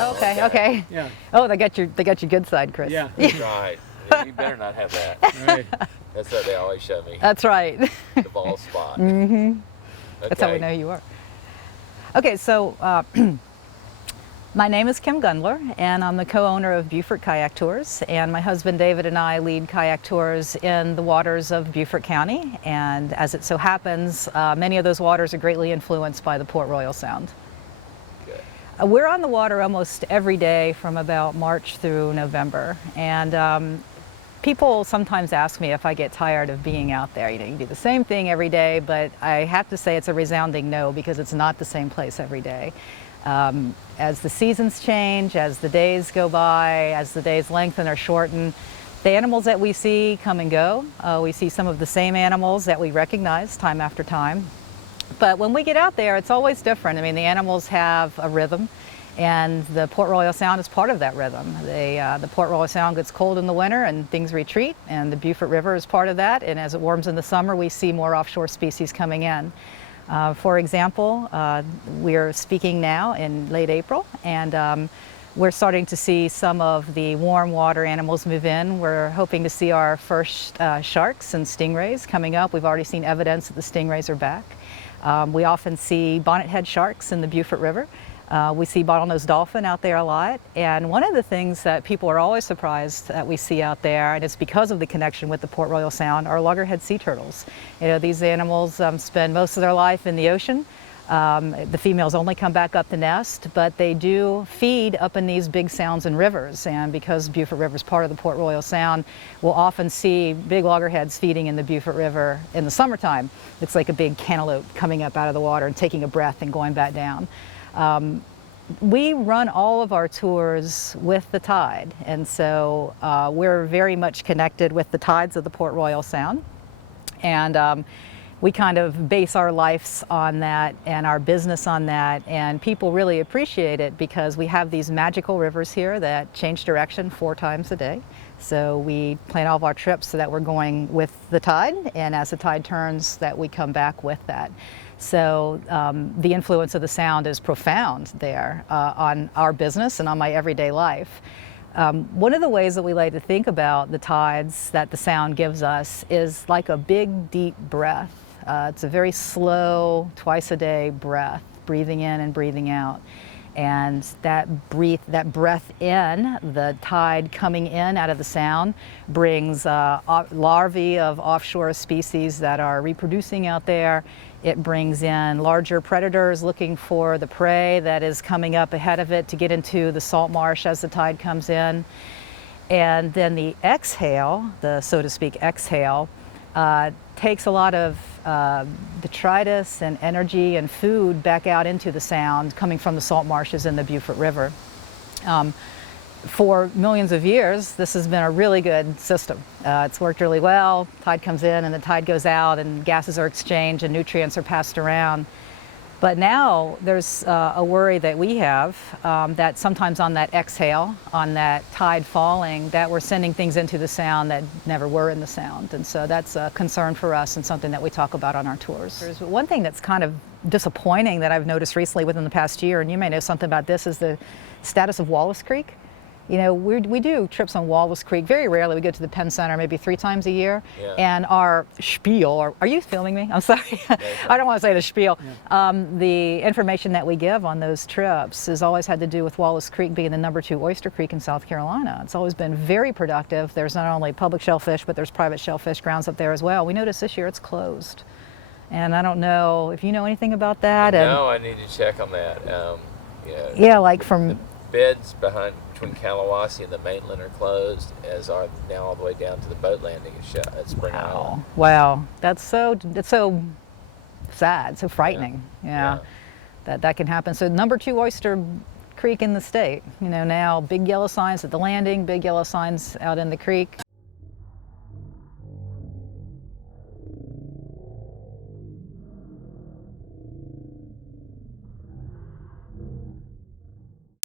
Okay, okay. Yeah. Oh, they got your good side, Chris. Yeah. That's right. You better not have that. Right. That's what they always show me. That's right. The bald spot. Mm-hmm. Okay. That's how we know who you are. Okay, so my name is Kim Gundler, and I'm the co-owner of Beaufort Kayak Tours. And my husband David and I lead kayak tours in the waters of Beaufort County. And as it so happens, many of those waters are greatly influenced by the Port Royal Sound. We're on the water almost every day from about March through November, and people sometimes ask me if I get tired of being out there. You know, you do the same thing every day, but I have to say it's a resounding no, because it's not the same place every day. As the seasons change, as the days go by, as the days lengthen or shorten, the animals that we see come and go. We see some of the same animals that we recognize time after time. But when we get out there, it's always different. I mean, the animals have a rhythm, and the Port Royal Sound is part of that rhythm. The Port Royal Sound gets cold in the winter and things retreat, and the Beaufort River is part of that. And as it warms in the summer, we see more offshore species coming in. For example, we're speaking now in late April, and we're starting to see some of the warm water animals move in. We're hoping to see our first sharks and stingrays coming up. We've already seen evidence that the stingrays are back. We often see bonnethead sharks in the Beaufort River. We see bottlenose dolphin out there a lot. And one of the things that people are always surprised that we see out there, and it's because of the connection with the Port Royal Sound, are loggerhead sea turtles. You know, these animals spend most of their life in the ocean. The females only come back up to nest, but they do feed up in these big sounds and rivers. And because Beaufort River is part of the Port Royal Sound, we'll often see big loggerheads feeding in the Beaufort River in the summertime. It's like a big cantaloupe coming up out of the water and taking a breath and going back down. We run all of our tours with the tide, and so we're very much connected with the tides of the Port Royal Sound. And we kind of base our lives on that and our business on that, and people really appreciate it because we have these magical rivers here that change direction 4 times a day. So we plan all of our trips so that we're going with the tide, and as the tide turns, that we come back with that. So the influence of the sound is profound there on our business and on my everyday life. One of the ways that we like to think about the tides that the sound gives us is like a big, deep breath. It's a very slow, twice-a-day breath, breathing in and breathing out. And that breath in, the tide coming in out of the sound, brings larvae of offshore species that are reproducing out there. It brings in larger predators looking for the prey that is coming up ahead of it to get into the salt marsh as the tide comes in. And then the exhale, the so to speak exhale, takes a lot of detritus and energy and food back out into the sound coming from the salt marshes in the Beaufort River. For millions of years, this has been a really good system. It's worked really well. Tide comes in and the tide goes out, and gases are exchanged and nutrients are passed around. But now there's a worry that we have that sometimes on that exhale, on that tide falling, that we're sending things into the sound that never were in the sound. And so that's a concern for us and something that we talk about on our tours. There's one thing that's kind of disappointing that I've noticed recently within the past year, and you may know something about this, is the status of Wallace Creek. You know, we do trips on Wallace Creek. Very rarely. We go to the Penn Center maybe 3 times a year. Yeah. And our spiel, or are you filming me? I'm sorry. I don't want to say the spiel. Yeah. The information that we give on those trips has always had to do with Wallace Creek being the #2 oyster creek in South Carolina. It's always been very productive. There's not only public shellfish, but there's private shellfish grounds up there as well. We noticed this year it's closed. And I don't know if you know anything about that. No, I need to check on that. Yeah, like from... The beds between Kalawasi and the mainland are closed, as are now all the way down to the boat landing at Spring Island. Wow, that's so sad, so frightening. Yeah. That can happen. So #2 oyster creek in the state. You know, now big yellow signs at the landing, big yellow signs out in the creek.